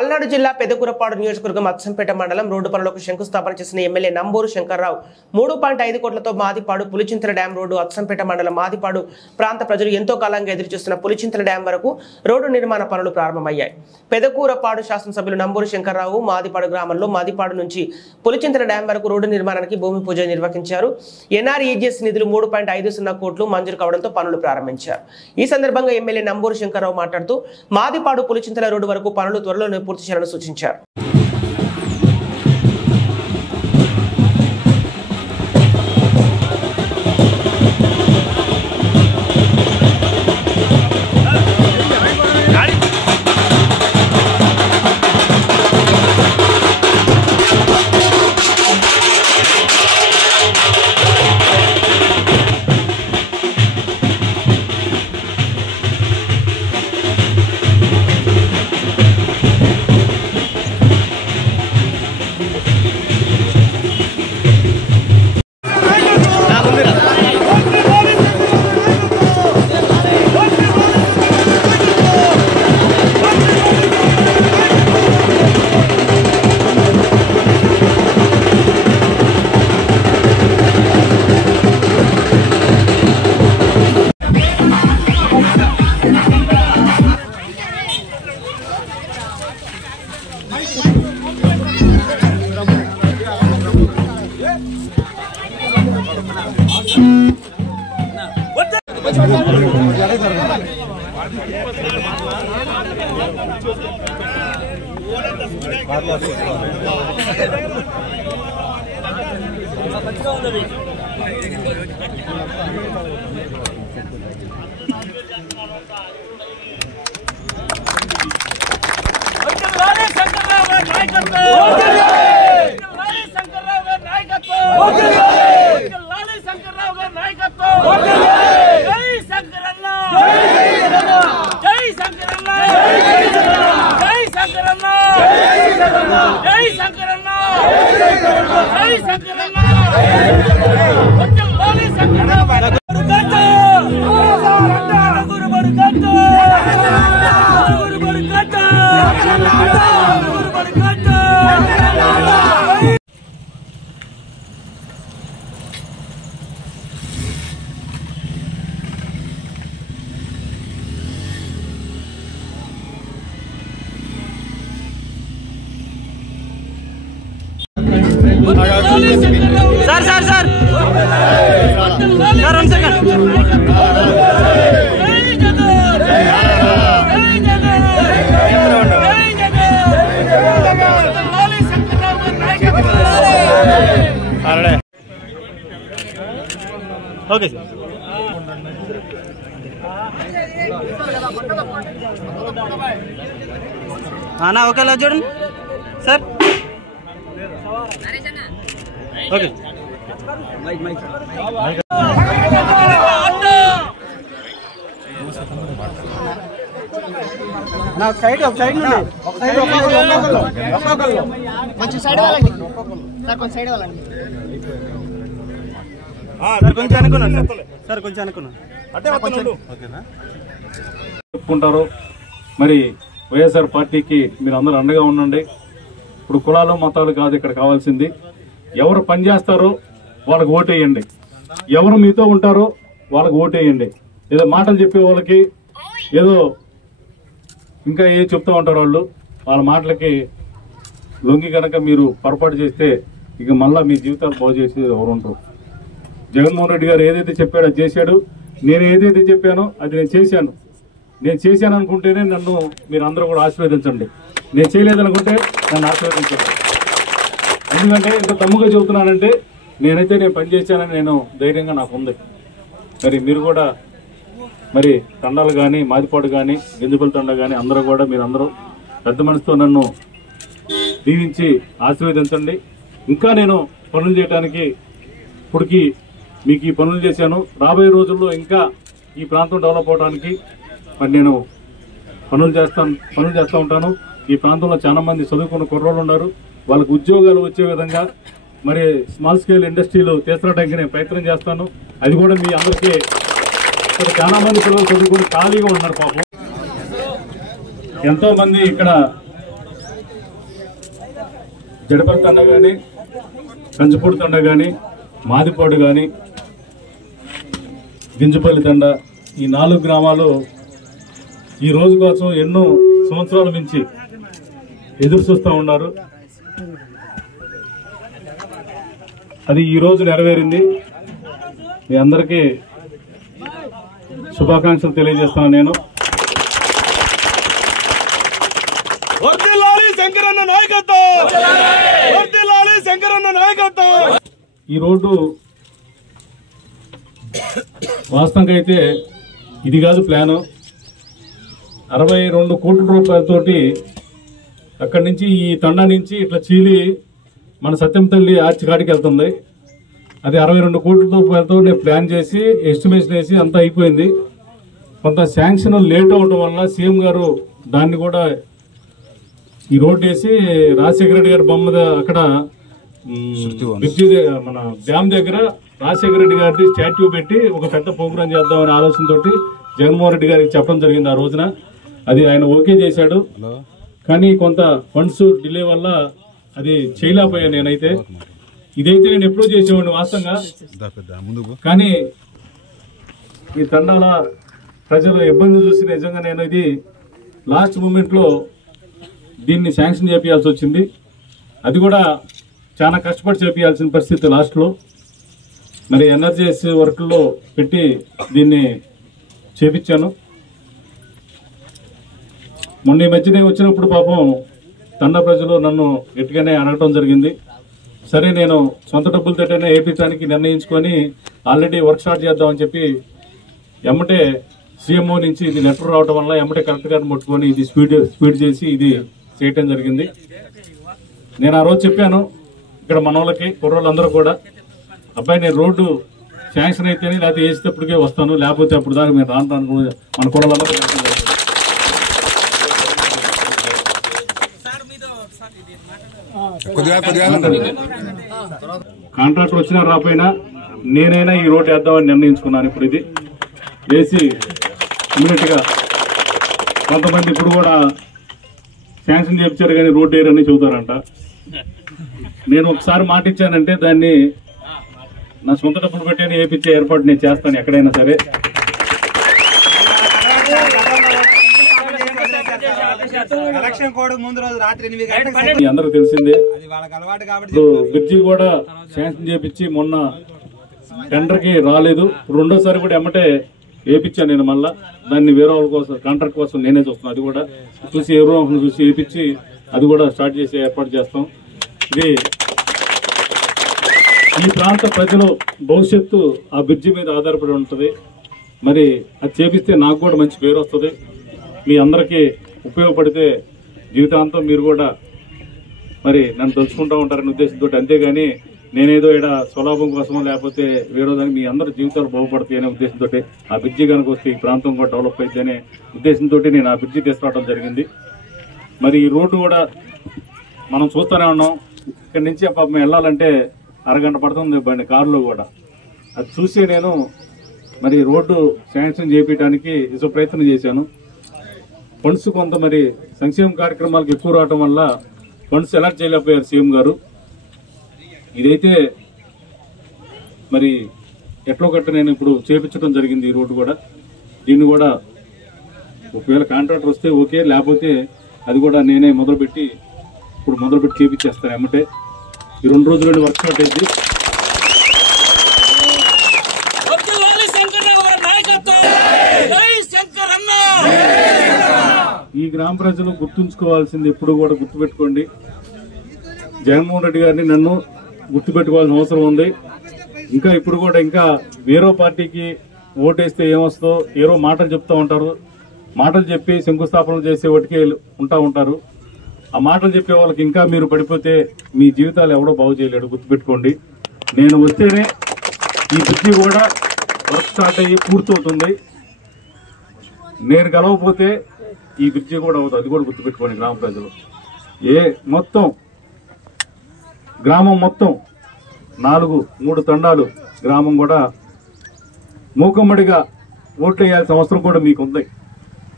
పల్నాడు జిల్లా పెదకూరపాడు నియోజకవర్గం అచ్చంపేట మండలం రోడ్డు పనులకు శంకుస్థాపన చేసిన ఎమ్మెల్యే నంబూరు శంకర్రావు 3.5 కోట్లతో మాదిపాడు పులిచింతల డ్యాం రోడ్డు అచ్చంపేట మండలం మాదిపాడు ప్రాంత ప్రజలు ఎంతో కాలంగా ఎదురుచూస్తున్న పులిచింతల డ్యాం వరకు రోడ్డు నిర్మాణ పనులు ప్రారంభమయ్యాయి. పెదకూరపాడు శాసనసభ్యులు నంబూరు శంకర్రావు మాదిపాడు గ్రామంలో మాదిపాడు నుంచి పులిచింతల డ్యాం వరకు రోడ్డు నిర్మాణానికి భూమి పూజ నిర్వహించారు. ఎన్ఆర్ఈజీఎస్ నిధులు 3.50 కోట్లు మంజూరు కావడంతో పనులు ప్రారంభించారు. ఈ సందర్భంగా ఎమ్మెల్యే నంబూరు శంకర్రావు మాట్లాడుతూ మాదిపాడు పులిచింతల రోడ్డు వరకు పనులు త్వరలో పూర్తి చేయాలని సూచించారు. ఓకే సార్ అన్నా ఓకేలా చూడండి సార్ ఓకే సైడ్ కొంచెం సైడ్ వాళ్ళండి సార్ కొంచెం సైడ్ వాళ్ళండి సార్ కొంచెం అనుకున్నాను సార్ కొంచెం అనుకున్నాను చెప్పుకుంటారు. మరి వైఎస్ఆర్ పార్టీకి మీరు అందరూ అండగా ఉండండి. ఇప్పుడు కులాలు మతాలు కాదు ఇక్కడ కావాల్సింది. ఎవరు పనిచేస్తారో వాళ్ళకి ఓటేయండి, ఎవరు మీతో ఉంటారో వాళ్ళకి ఓటేయండి. ఏదో మాటలు చెప్పే వాళ్ళకి ఏదో ఇంకా ఏ చెప్తూ ఉంటారు వాళ్ళ మాటలకి లొంగి కనుక మీరు పొరపాటు చేస్తే ఇక మళ్ళా మీ జీవితాలు బాగు చేసేది ఎవరు ఉంటారు. జగన్మోహన్ రెడ్డి గారు ఏదైతే చెప్పాడో అది చేశాడు. నేను ఏదైతే చెప్పానో అది నేను చేశాను అనుకుంటేనే నన్ను మీరు అందరూ కూడా ఆశీర్వదించండి. నేను చేయలేదనుకుంటే నన్ను ఆశీర్వదించండి. ఎందుకంటే ఇంత తమ్ముగా చెబుతున్నానంటే నేను పనిచేశానని నేను ధైర్యంగా నాకు ఉంది. మరి మీరు కూడా మరి తండాలు కానీ మాదిపాడు కానీ గెంజుపల్లి తండా కానీ అందరూ కూడా మీరందరూ పెద్ద మనసుతో నన్ను దీవించి ఆశీర్వదించండి. ఇంకా నేను పనులు చేయడానికి ఇప్పటికి మీకు ఈ పనులు చేశాను. రాబోయే రోజుల్లో ఇంకా ఈ ప్రాంతం డెవలప్ అవడానికి మరి నేను పనులు చేస్తూ ఉంటాను. ఈ ప్రాంతంలో చాలా మంది చదువుకున్న కుర్రోళ్ళు ఉన్నారు. వాళ్ళకు ఉద్యోగాలు వచ్చే విధంగా మరి స్మాల్ స్కేల్ ఇండస్ట్రీలు తీసుకురావడానికి నేను ప్రయత్నం చేస్తాను. అది కూడా మీ అందరికీ చాలా మంది పిల్లలు చదువుకుని ఖాళీగా ఉన్నారు. పాపం ఎంతో మంది ఇక్కడ జడపల్లి తండ కానీ, కంచుపూడి తండ కానీ, మాదిపాడు కానీ, గింజపల్లి తండ, ఈ 4 గ్రామాలు ఈ రోజు కోసం ఎన్నో సంవత్సరాల నుంచి ఎదురు చూస్తూ ఉన్నారు. అది ఈ రోజు నెరవేరింది. మీ అందరికీ శుభాకాంక్షలు తెలియజేస్తాను. నేను ఈ రోడ్డు వాస్తవంగా అయితే ఇది కాదు ప్లాను. 62 కోట్ల రూపాయలతోటి అక్కడి నుంచి ఈ తండా నుంచి ఇట్లా చీలి మన సత్యం తల్లి ఆర్చి కాడికి వెళ్తుంది. అది 62 కోట్ల రూపాయలతో నేను ప్లాన్ చేసి ఎస్టిమేషన్ వేసి అంతా అయిపోయింది. కొంత శాంక్షన్ లేట్ అవడం వల్ల సీఎం గారు దాన్ని కూడా ఈ రోడ్డు వేసి రాజశేఖర రెడ్డి గారి బొమ్మ అక్కడ మన డ్యామ్ దగ్గర రాజశేఖర రెడ్డి గారి స్టాట్యూ పెట్టి ఒక పెద్ద ప్రోగ్రాం చేద్దామనే ఆలోచనతోటి జగన్మోహన్ రెడ్డి గారికి చెప్పడం జరిగింది. ఆ రోజున అది ఆయన ఓకే చేశాడు. కానీ కొంత ఫండ్స్ డిలే వల్ల అది చేయలేకపోయాను నేనైతే. ఇదైతే నేను ఎప్పుడూ చేసేవాడిని వాస్తవంగా. కానీ ఈ తండాల ప్రజల ఇబ్బంది చూసి నిజంగా నేను ఇది లాస్ట్ మూమెంట్ లో దీన్ని శాంక్షన్ చేపియాల్సి వచ్చింది. అది కూడా చాలా కష్టపడి చేపియాల్సిన పరిస్థితి లాస్ట్ లో. మరి ఎన్ఆర్జీఎస్ వర్క్ లో పెట్టి దీన్ని చేపించాను. మొన్న ఈ మధ్యనే వచ్చినప్పుడు పాపం తండా ప్రజలు నన్ను గట్టిగానే అడగటం జరిగింది. సరే నేను సొంత డబ్బులతోనే వేయించడానికి నిర్ణయించుకొని ఆల్రెడీ వర్క్ స్టార్ట్ చేద్దామని చెప్పి ఎమ్మటే సీఎంఓ నుంచి ఇది లెటర్ రావడం వల్ల ఎమ్మటే కలెక్టర్ గారిని ముట్టుకొని ఇది స్పీడ్ చేసి ఇది చేయటం జరిగింది. నేను ఆ రోజు చెప్పాను ఇక్కడ మన వాళ్ళకి కుర్రోళ్ళందరూ కూడా, అబ్బాయి నేను రోడ్డు శాంక్షన్ అయితేనే లేకపోతే వేసేటప్పటికే వస్తాను, లేకపోతే అప్పుడు దాకా మీరు రాను మన కుర్రోళ్ళందరూ. కాంట్రాక్టర్ వచ్చినా రాపోయినా నేనైనా ఈ రోడ్డు వేద్దామని నిర్ణయించుకున్నాను. ఇప్పుడు ఇది వేసి ఇమీడియట్ గా కొంతమంది ఇప్పుడు కూడా శాంక్షన్ చేయించారు కానీ రోడ్డు వేయరని చెబుతారంట. నేను ఒకసారి మాట ఇచ్చానంటే దాన్ని నా సొంత డబ్బులు పెట్టి వేయించే ఏర్పాటు నేను చేస్తాను ఎక్కడైనా సరే. అందరూ తెలిసిందే. బ్రిడ్జి కూడా శాంక్షన్ చేపించి మొన్న టెండర్ కి రాలేదు. రెండోసారి కూడా ఎమ్మటే వేయించాను నేను. మళ్ళా దాన్ని వేరే వాళ్ళ కోసం కాంట్రాక్ట్ కోసం నేనే చూస్తున్నాను. అది కూడా చూసి ఎవరో చూసి వేయించి అది కూడా స్టార్ట్ చేసి ఏర్పాటు చేస్తాం. ఇది ఈ ప్రాంత ప్రజలు భవిష్యత్తు ఆ బ్రిడ్జి మీద ఆధారపడి ఉంటుంది. మరి అది చేపిస్తే నాకు కూడా మంచి పేరు వస్తుంది. మీ అందరికీ ఉపయోగపడితే జీవితాంతం మీరు కూడా మరి నన్ను తెలుసుకుంటూ ఉంటారనే ఉద్దేశంతో. అంతేగాని నేనేదో ఇక్కడ స్వలాభం కోసమో లేకపోతే వేరే దానికి మీ అందరి జీవితాలు బాగుపడతాయి అనే ఉద్దేశంతో ఆ బ్రిడ్జి కనుక వస్తే ఈ ప్రాంతం కూడా డెవలప్ అవుతుంది అనే ఉద్దేశంతో నేను ఆ బ్రిడ్జి తీసుకురావడం జరిగింది. మరి ఈ రోడ్డు కూడా మనం చూస్తూనే ఉన్నాం. ఇక్కడి నుంచి పాపం వెళ్ళాలంటే అరగంట పడుతుంది బండి కారులో కూడా. అది చూసి నేను మరి రోడ్డు శాంక్షన్ చేయించడానికి ఇసు ప్రయత్నం చేశాను. ఫండ్స్ కొంత మరి సంక్షేమ కార్యక్రమాలకు ఎక్కువ రావడం వల్ల ఫండ్స్ ఎలాట్ చేయలేకపోయారు సీఎం గారు. ఇదైతే మరి ఎట్లో గట్ట నేను ఇప్పుడు చేపించడం జరిగింది ఈ రోడ్డు కూడా. దీన్ని కూడా ఒకవేళ కాంట్రాక్టర్ వస్తే ఓకే, లేకపోతే అది కూడా నేనే మొదలుపెట్టి చేపించేస్తాను ఎమ్మటే. ఈ 2 రోజుల్లో వర్క్ స్టార్ట్ అయింది. ఈ గ్రామ ప్రజలు గుర్తుంచుకోవాల్సింది ఎప్పుడు కూడా గుర్తుపెట్టుకోండి, జగన్మోహన్ రెడ్డి గారిని నన్ను గుర్తుపెట్టుకోవాల్సిన అవసరం ఉంది. ఇంకా ఇప్పుడు కూడా ఇంకా వేరే పార్టీకి ఓటేస్తే ఏమొస్తుందో ఏరో మాటలు చెప్తూ ఉంటారు. మాటలు చెప్పి శంకుస్థాపనలు చేసే వాటికి ఉంటారు. ఆ మాటలు చెప్పే వాళ్ళకి ఇంకా మీరు పడిపోతే మీ జీవితాలు ఎవడో బాగు చేయలేడు. గుర్తుపెట్టుకోండి, నేను వస్తేనే ఈ బ్రిడ్జి కూడా వర్క్ స్టార్ట్ అయ్యి పూర్తవుతుంది. నేను గెలవకపోతే ఈ బ్రిడ్జి కూడా అవుతుంది. అది కూడా గుర్తుపెట్టుకోండి గ్రామ ప్రజలు. గ్రామం మొత్తం 3 తండాలు గ్రామం కూడా మూకమ్మడిగా ఓట్లు వేయాల్సిన అవసరం కూడా మీకు ఉంది.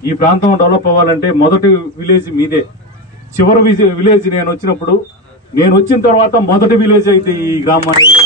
ఈ ప్రాంతం డెవలప్ అవ్వాలంటే మొదటి విలేజ్ మీదే. చివరి విలేజ్ నేను వచ్చినప్పుడు నేను వచ్చిన తర్వాత మొదటి విలేజ్ అయితే ఈ గ్రామం అనేది